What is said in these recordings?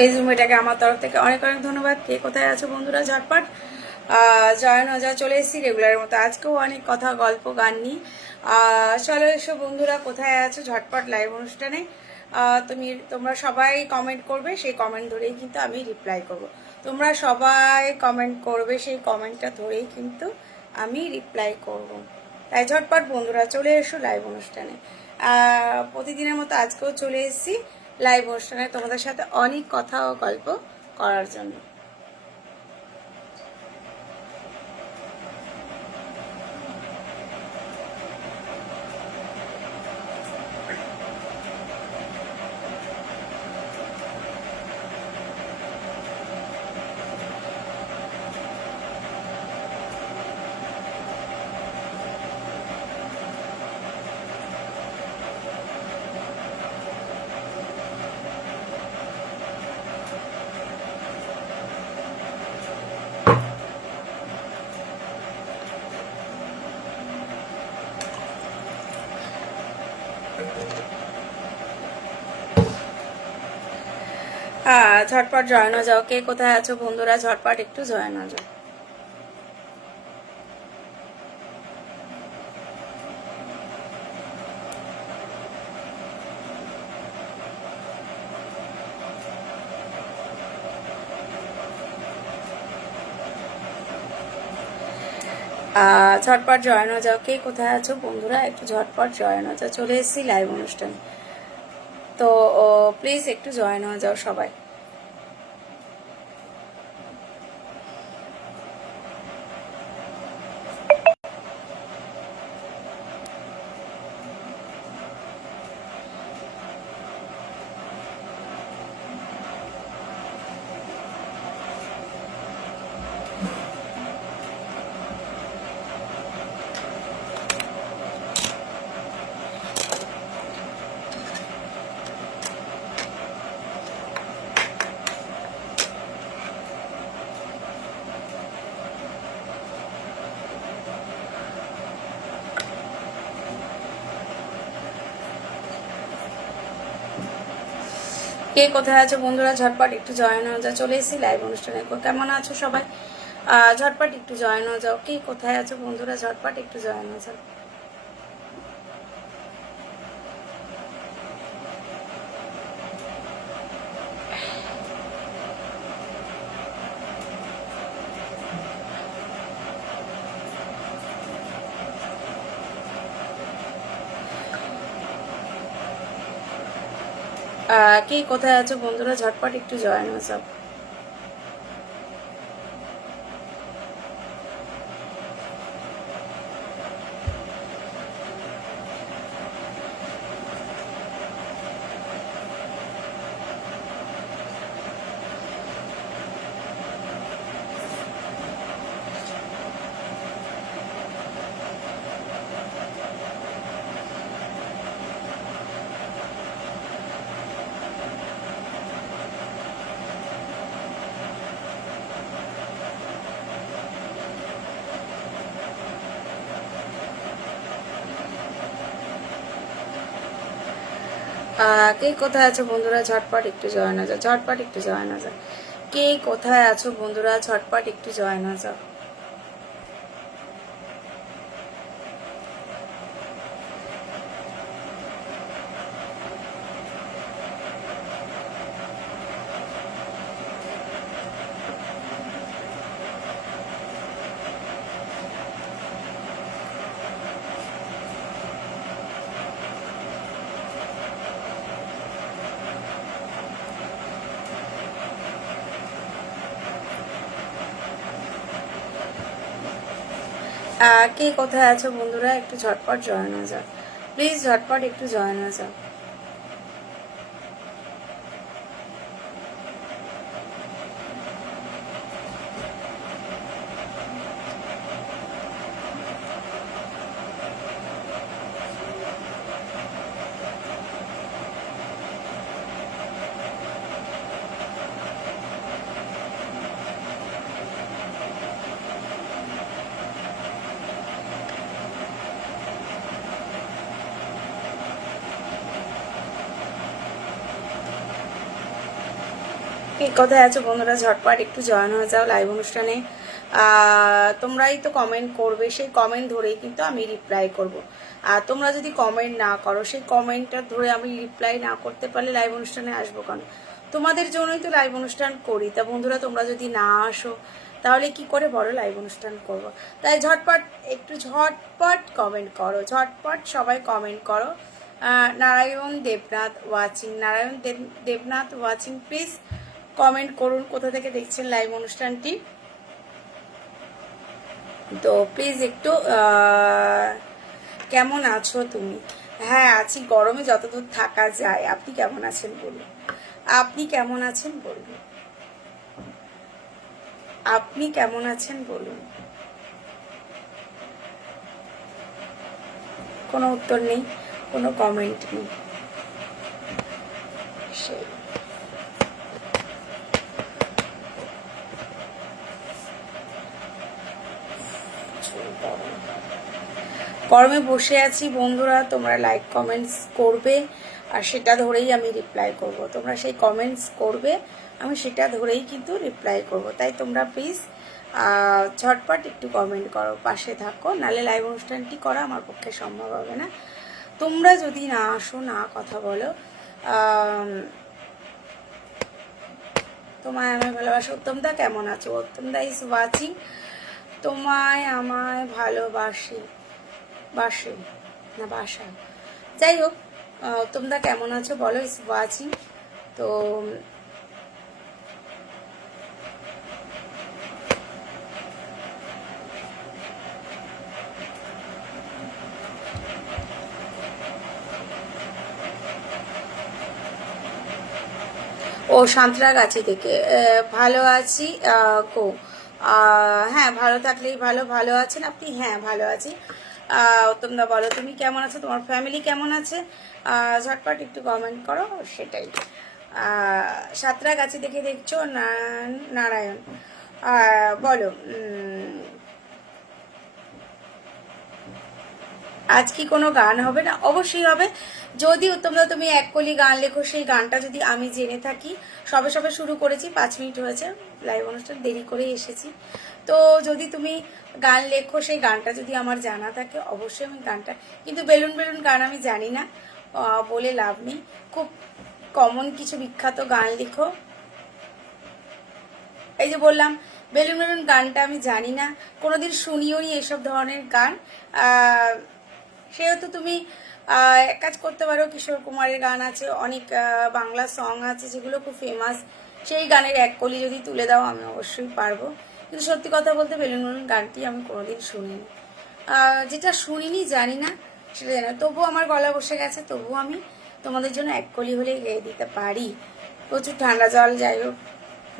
Facebook মেয়েটাকে আমার তরফ থেকে অনেক অনেক ধন্যবাদ। কে কোথায় আছো বন্ধুরা? ঝটপট জয় নজা চলে এসেছি রেগুলারের মতো। আজকেও অনেক কথা, গল্প, গান নিয়ে চলো এসো বন্ধুরা। কোথায় আছো? ঝটপট লাইভ অনুষ্ঠানে তোমরা সবাই কমেন্ট করবে, সেই কমেন্ট ধরেই কিন্তু আমি রিপ্লাই করব। তোমরা সবাই কমেন্ট করবে, সেই কমেন্টটা ধরেই কিন্তু আমি রিপ্লাই করব। তাই ঝটপট বন্ধুরা চলে এসো লাইভ অনুষ্ঠানে। প্রতিদিনের মতো আজকেও চলে এসেছি লাইভ অনুষ্ঠানে তোমাদের সাথে অনেক কথা ও গল্প করার জন্য। ঝটপট জয় না যাও। কে কোথায় আছো বন্ধুরা? ঝটপট একটু জয় না যাও। ঝটপট জয় না যাও। কে কোথায় আছো বন্ধুরা? একটু ঝটপট জয় না যাও। চলে এসেছি লাইভ অনুষ্ঠানে, তো প্লিজ একটু জয় না যাও সবাই। কে কোথায় আছো বন্ধুরা? ঝটপট একটু জয়েন হয়ে যাও। চলে এসেছি লাইভ অনুষ্ঠানে। কেমন আছো সবাই? ঝটপট একটু জয়েন হয়ে যাও। কে কোথায় আছো বন্ধুরা? ঝটপট একটু জয়েন হয়ে যাও। কে কোথায় আছো বন্ধুরা? ঝটপট একটু জয়েন হয়ে যাও। কে কোথায় আছো বন্ধুরা? ঝটপট একটু জয়েন হয়ে যাও। ঝটপট একটু জয়েন হয়ে যাও। কে কোথায় আছো বন্ধুরা? ঝটপট একটু জয়েন হয়ে যাও। কে কোথায় আছো বন্ধুরা? একটু ঝটপট জয়েন হয়ে যাও প্লিজ। ঝটপট একটু জয়েন হয়ে যাও। কে কোথায় আছো বন্ধুরা ঝটপট একটু জয়েন হয়ে যাও লাইভ অনুষ্ঠানে। তোমরাই তো কমেন্ট করবে, সেই কমেন্ট ধরেই কিন্তু আমি রিপ্লাই করব। আর তোমরা যদি কমেন্ট না করো, সেই কমেন্টটা ধরে আমি রিপ্লাই না করতে পারলে লাইভ অনুষ্ঠানে আসবো কেন? তোমাদের জন্যই তো লাইভ অনুষ্ঠান করি। তা বন্ধুরা তোমরা যদি না আসো তাহলে কি করে বড় লাইভ অনুষ্ঠান করব? তাই ঝটপট একটু ঝটপট কমেন্ট করো, ঝটপট সবাই কমেন্ট করো। Narayan Debnath watching, Narayan Debnath watching, please comment করুন কোথা থেকে দেখছেন লাইভ অনুষ্ঠানটি। তো প্লিজ একটু কেমন আছো তুমি? হ্যাঁ আছি, গরমে যতদূর থাকা যায়। আপনি কেমন আছেন বলুন, আপনি কেমন আছেন বলুন, আপনি কেমন আছেন বলুন। কোনো উত্তর নেই, কোনো কমেন্ট নেই। সেই গরমে বসে আছি বন্ধুরা, তোমরা লাইক কমেন্টস করবে আর সেটা ধরেই আমি রিপ্লাই করব। তোমরা সেই কমেন্টস করবে, আমি সেটা ধরেই কিন্তু রিপ্লাই করব। তাই তোমরা প্লিজ ঝটপট একটু কমেন্ট করো, পাশে থাকো, নালে লাইভ অনুষ্ঠানটি করা আমার পক্ষে সম্ভব হবে না। তোমরা যদি না আসো, না কথা বলো। তোমায় আমায় ভালোবাসো। উত্তমদা কেমন আছো? উত্তমদা ইজ ওয়াচিং। তোমায় আমায় ভালোবাসি, বাসে না বাসা, যাই হোক। তোমরা কেমন আছো বলো, ইস ওয়াচিং। তো ও সাঁতরাগাছি থেকে, ভালো আছি কো। হ্যাঁ ভালো থাকলেই ভালো। ভালো আছেন আপনি? হ্যাঁ ভালো আছি। তোমরা বলো তুমি কেমন আছো, তোমার ফ্যামিলি কেমন আছে? ঝটপট একটু কমেন্ট করো, সেটাই। সাঁতরাগাছি থেকে দেখছো? নারায়ণ, বলো আজ কি কোনো গান হবে? না অবশ্যই হবে। যদি তোমরা তুমি এক কলি গান লেখো, সেই গানটা যদি আমি জেনে থাকি, সবে সবে শুরু করেছি, 5 মিনিট হয়েছে লাইভ অনুষ্ঠান, দেরি করে এসেছি। তো যদি তুমি গান লেখো, সেই গানটা যদি আমার জানা থাকে, অবশ্যই আমি গানটা, কিন্তু বেলুন বেলুন গান আমি জানি না, বলে লাভ নেই। খুব কমন কিছু বিখ্যাত গান লিখো। এই যে বললাম, বেলুন বেলুন গানটা আমি জানি না, কোনোদিন শুনিও নি এসব ধরনের গান। সেহেতু তুমি এক কাজ করতে পারো, কিশোর কুমারের গান আছে অনেক, বাংলা সং আছে যেগুলো খুব ফেমাস, সেই গানের এক কলি যদি তুলে দাও আমি অবশ্যই পারবো। কিন্তু সত্যি কথা বলতে বেলুন বেলুন গানটি আমি কোনোদিন শুনিনি। যেটা শুনিনি জানি না সেটা জানি না, তবুও আমার গলা বসে গেছে, তবুও আমি তোমাদের জন্য এক কলি হলেই গেয়ে দিতে পারি। প্রচুর ঠান্ডা জল, যাই হোক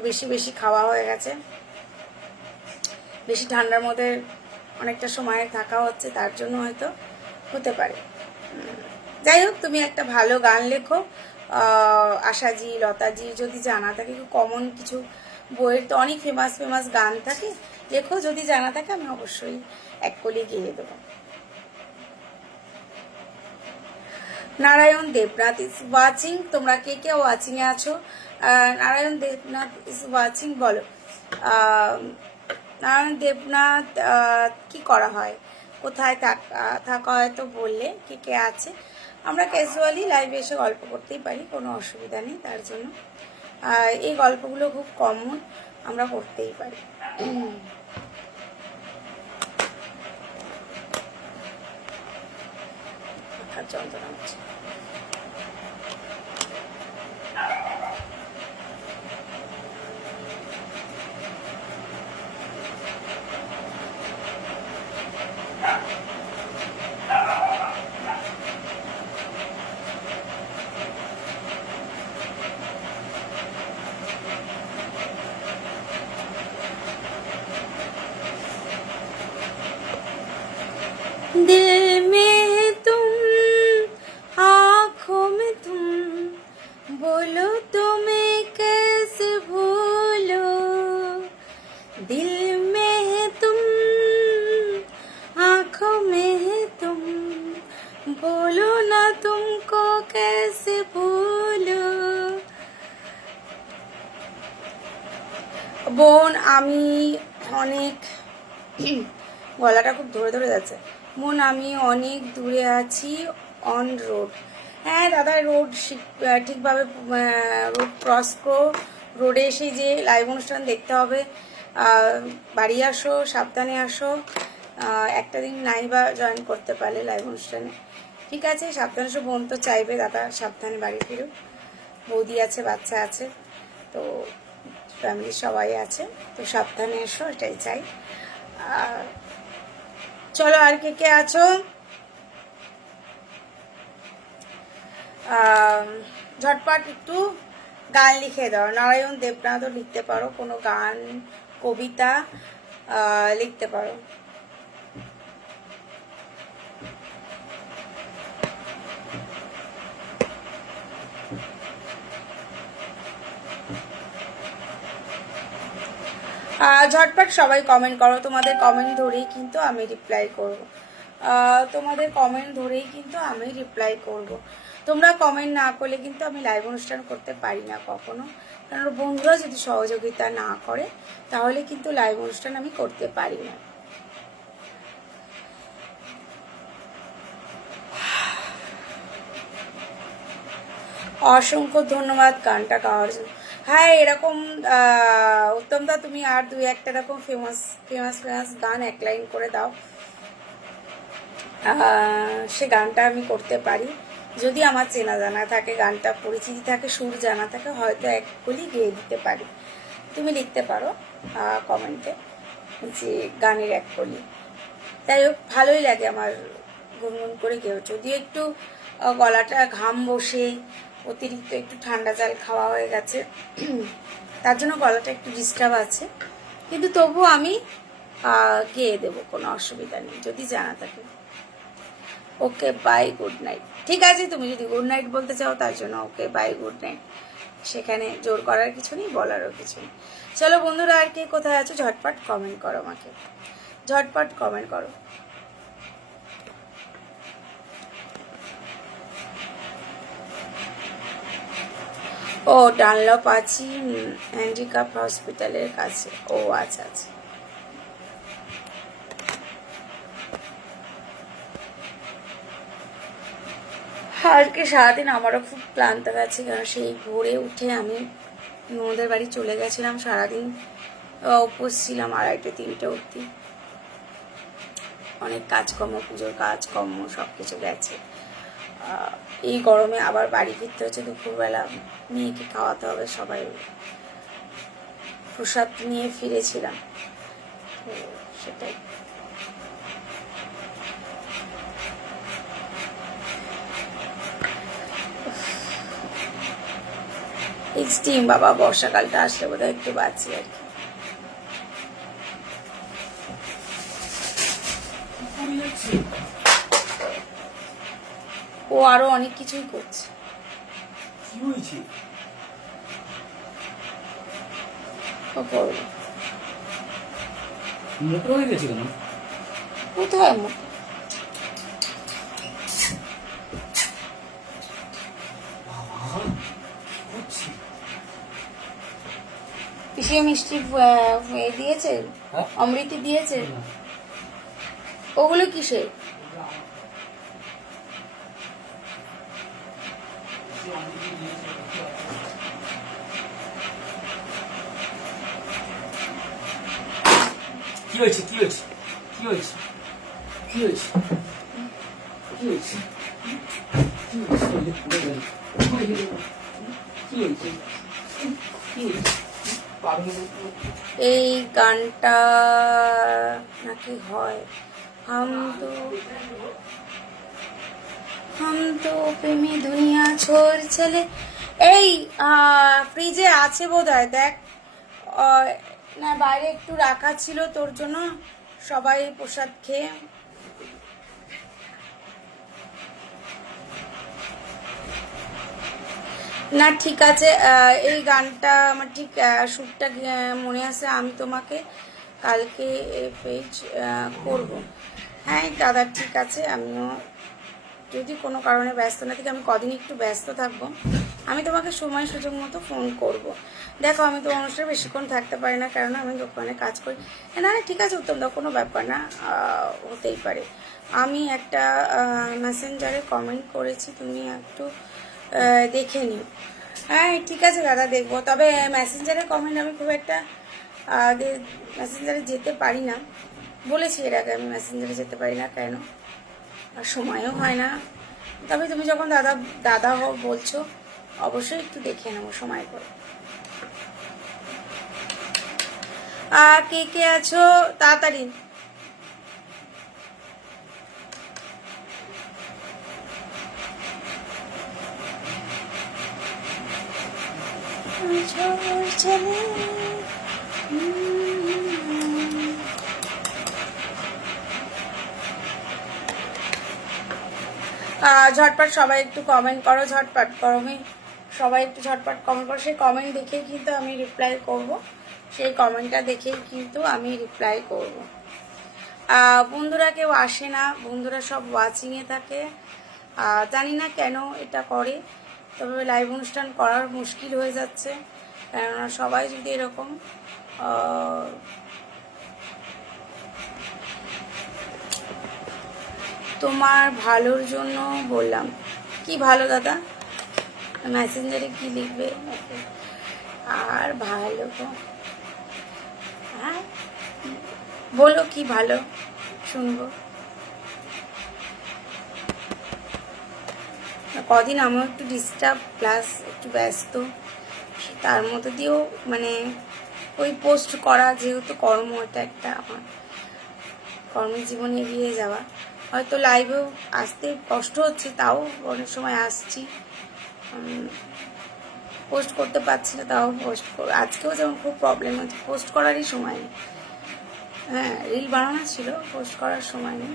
বেশি বেশি খাওয়া হয়ে গেছে, বেশি ঠান্ডার মধ্যে অনেকটা সময় থাকা হচ্ছে, তার জন্য হয়তো হতে পারে। যাই হোক তুমি একটা ভালো গান লেখো। আশাজি, লতাজি যদি জানা থাকে, কমন কিছু বইয়ের তো অনেক ফেমাস ফেমাস গান থাকে, লেখো, যদি জানা থাকে আমি অবশ্যই এক কলি গেয়ে দেবো। Narayan Debnath is watching. তোমরা কে কে ওয়াচিং এ আছো? নারায়ণ দেবনাথ ইজ ওয়াচিং, বলো নারায়ণ দেবনাথ কি করা হয়, কোথায় থাকা হয় তো বললে, কে কে আছে। আমরা ক্যাজুয়ালি লাইভে এসে গল্প করতেই পারি, কোনো অসুবিধা নেই তার জন্য। এই গল্পগুলো খুব কমন, আমরা করতেই পারি। যন্ত্রণা হচ্ছে। दिल में तुम, आँखों में तुम, बोलो तो मैं कैसे भूलो। दिल में है तुम, आँखों में है तुम, बोलो ना तुमको कैसे भूलो। বোন আমি অনেক গলাটা খুব ধরে ধরে যাচ্ছে। বোন আমি অনেক দূরে আছি, অন রোড। হ্যাঁ দাদা, রোড ঠিকভাবে রোড ক্রস করো, রোডে এসে যে লাইভ অনুষ্ঠান দেখতে হবে। বাড়ি আসো, সাবধানে আসো। একটা দিন নাই বা জয়েন করতে পারলে লাইভ অনুষ্ঠানে, ঠিক আছে? সাবধানে এসো। বোন তো চাইবে দাদা সাবধানে বাড়ি ফিরো, বৌদি আছে, বাচ্চা আছে, তো ফ্যামিলির সবাই আছে, তো সাবধানে এসো, এটাই চাই। চলো, আর কে কে আছো? ঝটপট একটু গান লিখে দাও। নারায়ণ দেবনাথও লিখতে পারো, কোনো গান, কবিতা লিখতে পারো। ঝটপট সবাই কমেন্ট করো, তোমাদের কমেন্ট ধরেই কিন্তু আমি রিপ্লাই করব। তোমাদের কমেন্ট ধরেই কিন্তু আমি রিপ্লাই করব। তোমরা কমেন্ট না করলে কিন্তু আমি লাইভ অনুষ্ঠান করতে পারি না কখনো, কারণ বন্ধুরা যদি সহযোগিতা না করে তাহলে কিন্তু লাইভ অনুষ্ঠান আমি করতে পারি না। অসংখ্য ধন্যবাদ গানটা গাওয়ার জন্য। হ্যাঁ, এরকম উত্তমদা তুমি আর দুই একটা এরকম ফেমাস ফেমাস ফেমাস গান এক লাইন করে দাও, সে গানটা আমি করতে পারি। যদি আমার চেনা জানা থাকে, গানটা পরিচিতি থাকে, সুর জানা থাকে, হয়তো এক কলি গেয়ে দিতে পারি। তুমি লিখতে পারো কমেন্টে যে গানের এক কলি। তাই হোক, ভালোই লাগে আমার গুনগুন করে গেও, যদিও একটু গলাটা ঘাম বসে অতিরিক্ত একটু ঠান্ডা জল খাওয়া হয়ে গেছে, তার জন্য গলাটা একটু ডিস্টার্ব আছে, কিন্তু তবু আমি গেয়ে দেবো, কোনো অসুবিধা নেই যদি জানা থাকে। Okay bye, good night. ঠিক আছে, তুমি যদি গুড নাইট বলতে চাও তার জন্য ওকে বাই, গুড নাইট, সেখানে জোর করার কিছু নেই, বলারও কিছু নেই। চলো বন্ধুরা, আর কে কোথায় আছো ঝটপট কমেন্ট করো, আমাকে ঝটপট কমেন্ট করো। ও ডানলপ আছি হ্যান্ডিক্যাপ হসপিটালের কাছে। ও আচ্ছা আচ্ছা। আজকে সারাদিন আমারও খুব ক্লান্ত গেছে, কারণ সেই ভোরে উঠে আমি ননদের বাড়ি চলে গেছিলাম, সারাদিন উপোস ছিলাম 2:30-3টে অবধি। অনেক কাজকর্ম, পুজোর কাজকর্ম সব কিছু গেছে। এই গরমে আবার বাড়ি ফিরতে হচ্ছে দুপুরবেলা, মেয়েকে খাওয়াতে হবে, সবাই প্রসাদ নিয়ে ফিরেছিলাম, তো সেটাই। এক্সট্রিম বাবা, বর্ষাকালটা আসলে বোধহয় একটু বাঁচি আর কি। ও আরো অনেক কিছুই করছে। কি হয়েছে? ও করবে, মোটো হয়ে গেছে কেন? কোথায় মোটো? পিসে মিষ্টি দিয়েছে, অমৃতি দিয়েছে, ওগুলো কিসে? কি হয়েছে? কি হয়েছে? কি হয়েছে? কি হয়েছে? কি হয়েছে? এই গানটা নাকি হয় হাম তো প্রেমী দুনিয়া ছোর ছেলে। এই ফ্রিজে আছে বোধহয়, দেখ না, বাইরে একটু রাখা ছিল তোর জন্য, সবাই প্রসাদ খেয়ে। না ঠিক আছে, এই গানটা আমার ঠিক সুরটা মনে আছে, আমি তোমাকে কালকে পেজ করব। হ্যাঁ দাদা, ঠিক আছে, আমিও যদি কোনো কারণে ব্যস্ত না থাকি, আমি কদিন একটু ব্যস্ত থাকবো, আমি তোমাকে সময় সুযোগ মতো ফোন করব। দেখো আমি তো অনুষ্ঠানে বেশিক্ষণ থাকতে পারি না, কারণ আমি দোকানে কাজ করি। না ঠিক আছে উত্তম দা, কোনো ব্যাপার না, হতেই পারে। আমি একটা মেসেঞ্জারে কমেন্ট করেছি, তুমি একটু দেখে নিও। হ্যাঁ ঠিক আছে দাদা, দেখবো। তবে মেসেঞ্জারে কমেন্ট আমি খুব একটা মেসেঞ্জারে যেতে পারি না, বলেছি এর আগে আমি মেসেঞ্জারে যেতে পারি না, কেন আর সময়ও হয় না। তবে তুমি যখন দাদা দাদা হও বলছো, অবশ্যই একটু দেখে নেবো সময় করে। কে কে আছো তাড়াতাড়ি। ঝটপট সবাই একটু কমেন্ট করো, ঝটপট করো, সবাই একটু ঝটপট কমেন্ট করো। সেই কমেন্ট দেখেই কিন্তু আমি রিপ্লাই করব, সেই কমেন্টটা দেখেই কিন্তু আমি রিপ্লাই করব। বন্ধুরা কেউ আসে না, বন্ধুরা সব ওয়াচিংয়ে থাকে, জানি না কেন এটা করে। তবে লাইভ অনুষ্ঠান করার মুশকিল হয়ে যাচ্ছে, কেননা সবাই যদি এরকম তোমার ভালোর জন্য বললাম। কি ভালো দাদা, মেসেঞ্জারে কি লিখবে? আর ভালো হ্যাঁ বলো, কি ভালো শুনবো। কদিন আমার একটু ডিস্টার্ব প্লাস একটু ব্যস্ত, তার মধ্যে দিয়েও মানে ওই পোস্ট করা, যেহেতু কর্ম, এটা একটা আমার কর্মজীবনে এগিয়ে যাওয়া। হয়তো লাইভেও আসতে কষ্ট হচ্ছে, তাও অনেক সময় আসছি, পোস্ট করতে পারছি না, তাও পোস্ট আজকেও যেমন খুব প্রবলেম হচ্ছে, পোস্ট করারই সময় নেই। হ্যাঁ রিল বানানো ছিল, পোস্ট করার সময় নেই।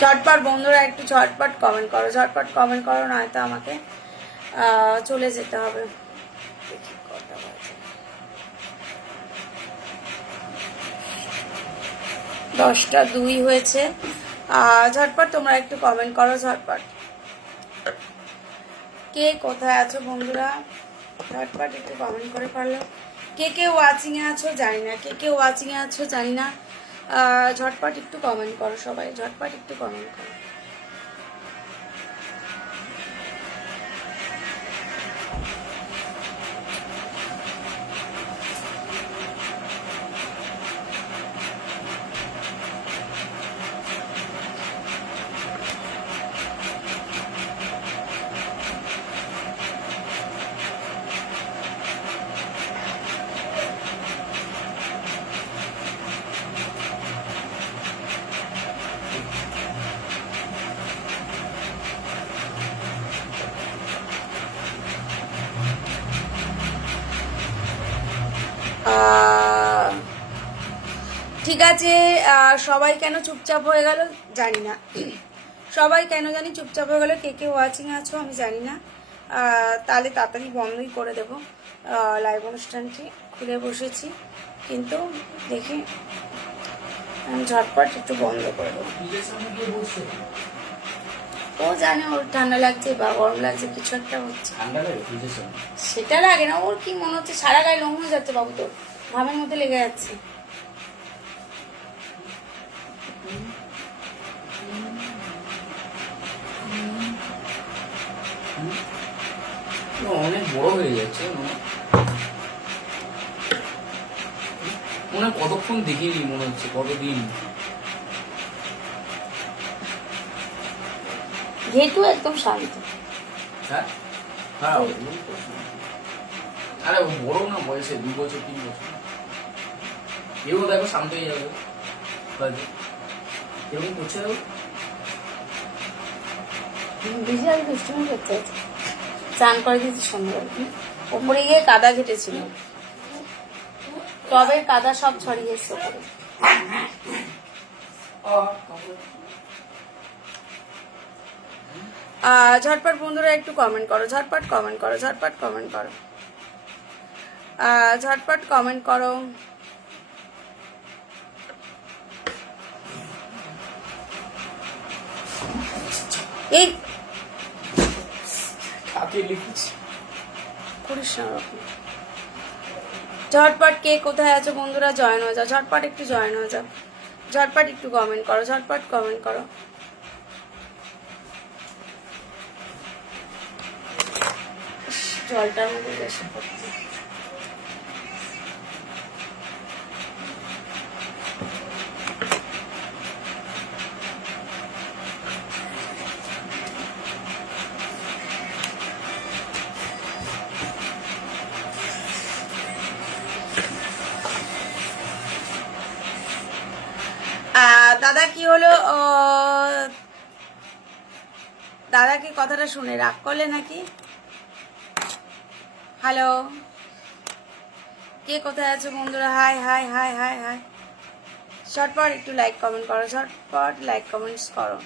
ঝটপট বন্ধুরা একটু ঝটপট কমেন্ট করো, ঝটপট কমেন্ট করো, নয়তো আমাকে চলে যেতে হবে। 10টা 2 হয়েছে। ঝটপট তোমরা একটু কমেন্ট করো, ঝটপট। কে কোথায় আছো বন্ধুরা, ঝটপট একটু কমেন্ট করে পারলো। কে কে ওয়াচিংয়ে আছো জানি না, কে কে ওয়াচিংয়ে আছো জানি না, ঝটপট একটু কমেন্ট করো সবাই, ঝটপট একটু কমেন্ট করো। ঠিক আছে, সবাই কেন চুপচাপ হয়ে গেল জানি না, সবাই কেন জানি চুপচাপ হয়ে গেল। কে কে ওয়াচিং আছো আমি জানি না, তাহলে তাড়াতাড়ি বন্ধই করে দেবো লাইভ অনুষ্ঠানটি। খুলে বসেছি কিন্তু দেখি আমি ঝটপট একটু বন্ধ করে দেবো। ও জানে ওর ঠান্ডা লাগছে বা গরম লাগছে, কিছু একটা হচ্ছে। সেটা লাগে না, ওর কি মনে হচ্ছে সারা গায়ে লোম হয়ে যাচ্ছে বাবু, তোর ঘামের মধ্যে লেগে যাচ্ছে। অনেক বড় হয়ে যাচ্ছে, মনে কতক্ষণ দেখিনি, মনে হচ্ছে কতদিন। ঘেটু একদম শান্ত। হ্যাঁ হ্যাঁ, আরে বড় না বয়সে, 2 বছর 3 বছর, এও দেখো শান্ত হয়ে যাবে, এরকম করছে। বিশাল দুষ্টুমি করতে হচ্ছে, চান করে দিয়েছি সুন্দর, ওপরে গিয়ে কাদা ঘেটেছিল, তবে কাদা সব ছড়িয়ে এসছে ওপরে। ঝটপট বন্ধুরা একটু কমেন্ট করো, ঝটপট কমেন্ট করো, ঝটপট কমেন্ট করো, ঝটপট কমেন্ট করো। এই কাকে লিখেছি করিস না ওরকম। ঝটপট কে কোথায় আছো বন্ধুরা জয়েন হয়ে যাও, ঝটপট একটু জয়েন হয়ে যাও, ঝটপট একটু কমেন্ট করো, ঝটপট কমেন্ট করো। জলটার মধ্যে বেশি পড়ছে। দাদা কি হলো, দাদা কি কথাটা শুনে রাগ করলে নাকি? হ্যালো, কে কোথায় আছো বন্ধুরা? High high high high high, ঝটপট একটু লাইক কমেন্ট করো, ঝটপট লাইক কমেন্টস করো।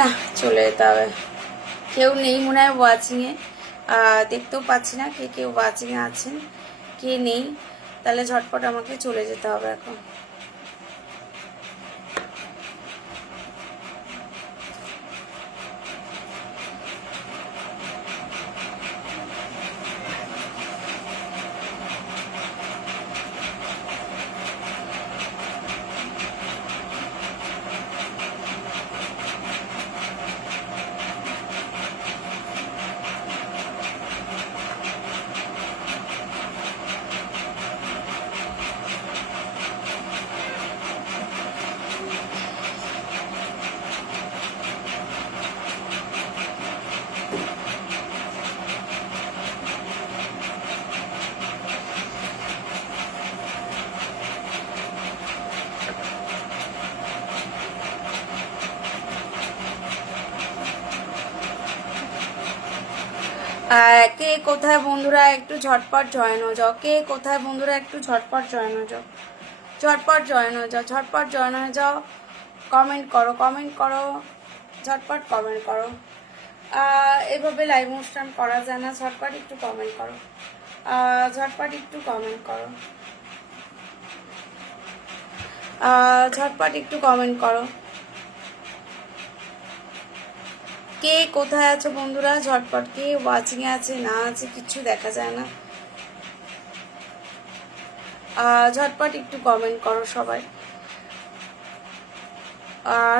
না চলে যেতে হবে, কেউ নেই মনে হয় ওয়াচিংয়ে, দেখতেও পাচ্ছি না কে কেউ ওয়াচিংয়ে আছেন, কে নেই, তাহলে ঝটপট আমাকে চলে যেতে হবে এখন। কে কোথায় বন্ধুরা একটু ঝটপট জয়েন হয়ে যাও, কে কোথায় বন্ধুরা একটু ঝটপট জয়েন হয়ে যাও, ঝটপট জয়েন হয়ে যাও, ঝটপট জয়েন হয়ে যাও, কমেন্ট করো, কমেন্ট করো, ঝটপট কমেন্ট করো। এভাবে লাইভ অনুষ্ঠান করা যায় না, ঝটপট একটু কমেন্ট করো, ঝটপট একটু কমেন্ট করো, ঝটপট একটু কমেন্ট করো। কে কোথায় আছো বন্ধুরা ঝটপট, কে ওয়াচিং এ আছে না আছে কিছু দেখা যায় না, ঝটপট একটু কমেন্ট করো সবাই।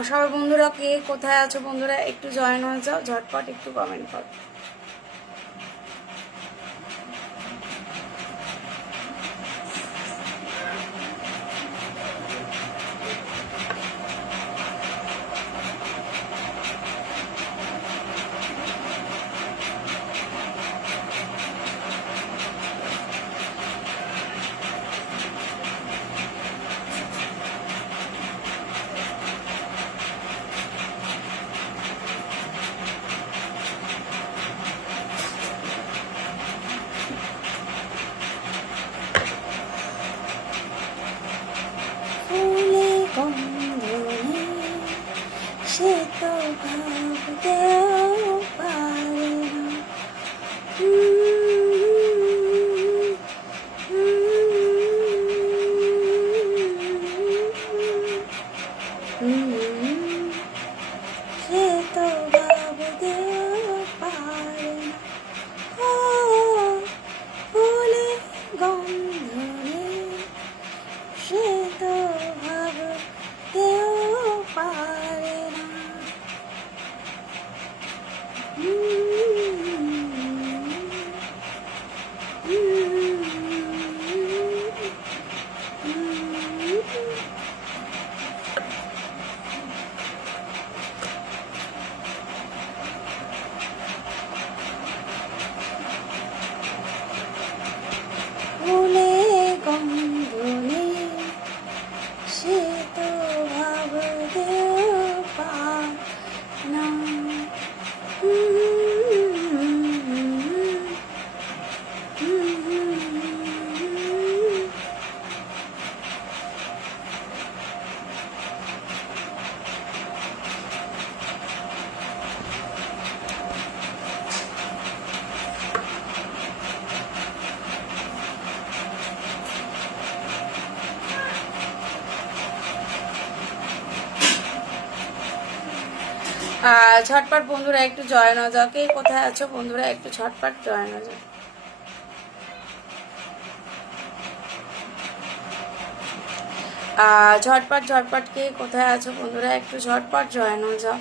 সবাই বন্ধুরা কে কোথায় আছো বন্ধুরা একটু জয়েন হয়ে যাও, ঝটপট একটু কমেন্ট করো। সে তো ভাবতেও পারে না, সে তো ভাবতেও পারে না, ফুলে গন্ধ নেই, সে তো ভাবতেও পারে না। ফুলে গন্ধ নেই, ঝটপট বন্ধুরা একটু জয়েন হয়ে যাও। কে কোথায় আছো বন্ধুরা একটু ঝটপট জয়েন হয়ে যাও। ঝটপট ঝটপট কে কোথায় আছো বন্ধুরা একটু ঝটপট জয়েন হয়ে যাও।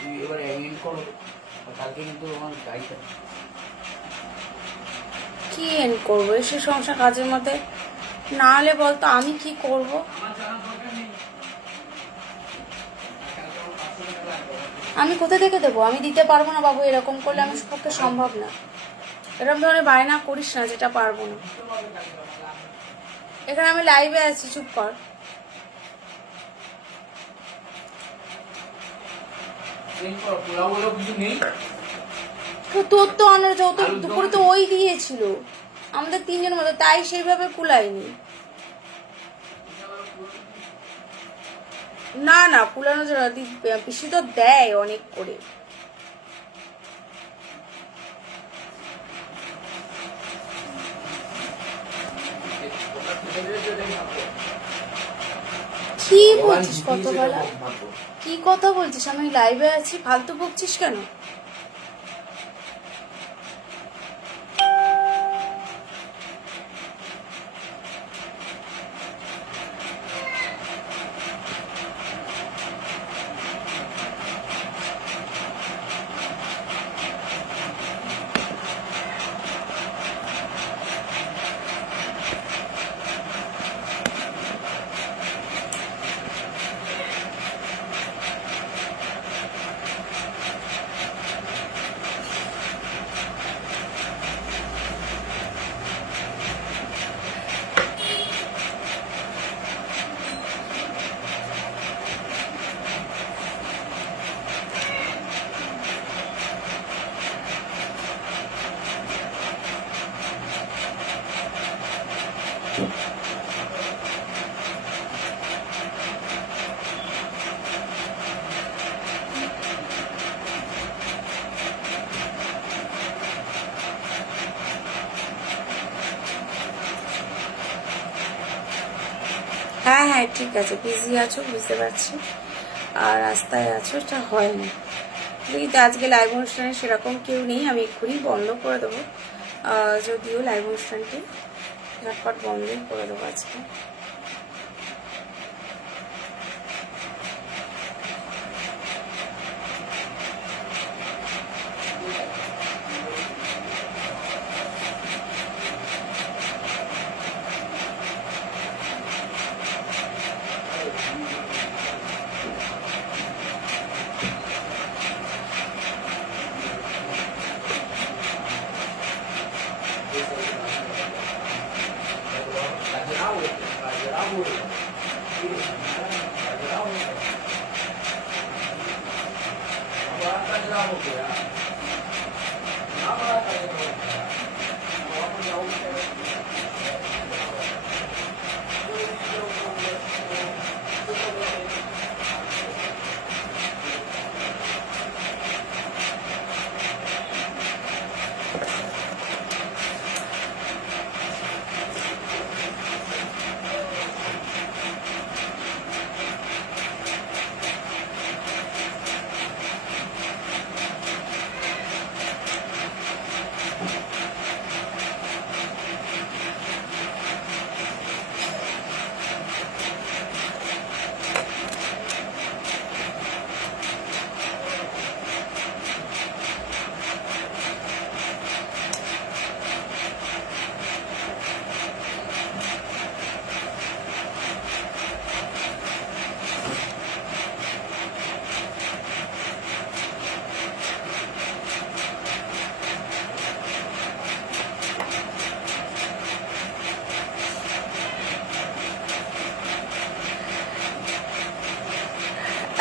তুই এবার এন্ড করো, কালকে কিন্তু আমার গাড়িটা কি এন্ড করবো এসে সংসার কাজের মধ্যে? না হলে বলতো আমি কি করব? আমি কোথা থেকে দেবো? আমি দিতে পারবো না বাবু, এরকম করলে আমি পক্ষে সম্ভব না। এরকম ধরনের বায়না করিস না যেটা পারবো না। এখানে আমি লাইভে আছি, চুপ কর। তোর তো অন্য দুপুরে তো ওই দিয়েছিল আমাদের তিনজন মতো, তাই সেইভাবে কুলাইনি। না না কুলানো যাবে না, পিসি তো দেয় অনেক করে। কি বলছিস কথা বলা? কি কথা বলছিস? আমি লাইভে আছি, ফালতু বকছিস কেন? হ্যাঁ হ্যাঁ ঠিক আছে, বিজি আছো বুঝতে পারছি, আর রাস্তায় আছো, এটা হয় না। কিন্তু আজকে লাইভ অনুষ্ঠানে সেরকম কেউ নেই, আমি এক্ষুনি বন্ধ করে দেবো। যদিও লাইভ অনুষ্ঠানটি ঝটপট বন্ধই করে দেবো আজকে।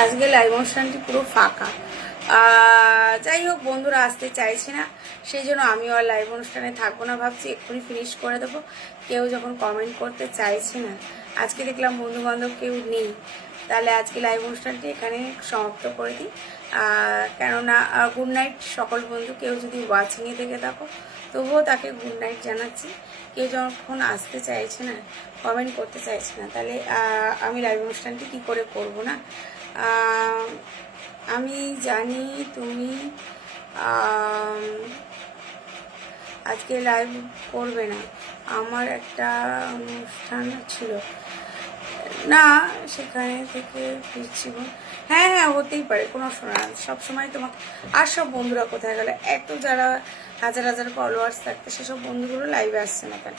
আজকে লাইভ অনুষ্ঠানটি পুরো ফাঁকা। যাই হোক, বন্ধুরা আসতে চাইছে না, সেই জন্য আমিও আর লাইভ অনুষ্ঠানে থাকবো না, ভাবছি এক্ষুনি ফিনিশ করে দেবো। কেউ যখন কমেন্ট করতে চাইছে না, আজকে দেখলাম বন্ধু বান্ধব কেউ নেই, তাহলে আজকে লাইভ অনুষ্ঠানটি এখানে সমাপ্ত করে দিই। কেননা গুড নাইট সকল বন্ধু, কেউ যদি ওয়াচিংয়ে থেকে থাকো তবুও তাকে গুড নাইট জানাচ্ছি। কেউ যখন আসতে চাইছে না, কমেন্ট করতে চাইছে না, তাহলে আমি লাইভ অনুষ্ঠানটি কী করে করবো না। আমি জানি তুমি আজকে লাইভ করবে না, আমার একটা অনুষ্ঠান ছিল না, সেখানে থেকে ফিরছি। হ্যাঁ হ্যাঁ, হতেই পারে, কোনো শোনা সবসময় তোমাকে। আর সব বন্ধুরা কোথায় গেলে, এত যারা হাজার হাজার ফলোয়ার্স থাকতে সেসব বন্ধুগুলো লাইভে আসছে না কেন?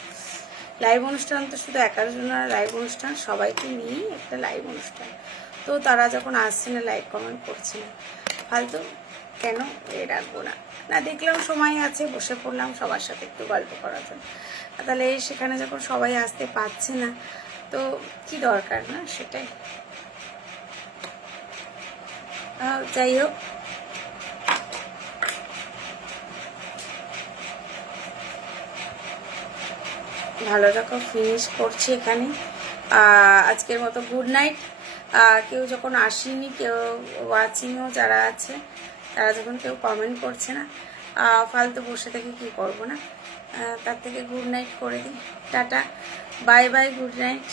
লাইভ অনুষ্ঠান তো শুধু একার জন্য লাইভ অনুষ্ঠান, সবাইকে নিয়েই একটা লাইভ অনুষ্ঠান। তো তারা যখন আসছে না, লাইক কমেন্ট করছে না, ফালতু কেন এ রাখবো না। না দেখলাম সময় আছে, বসে পড়লাম সবার সাথে একটু গল্প করার জন্য। তাহলে সেখানে যখন সবাই আসতে পারছে না, তো কি দরকার না, সেটাই। যাই হোক, ভালো থাকো, ফিনিশ করছি এখানে। আজকের মতো গুড নাইট। কেউ যখন আসেনি, কেউ ওয়াচিংও যারা আছে, তারা যখন কেউ কমেন্ট করছে না, ফালতু বসে থেকে কি করব না, তার থেকে গুড নাইট করে দিই। Tata, bye bye, good night.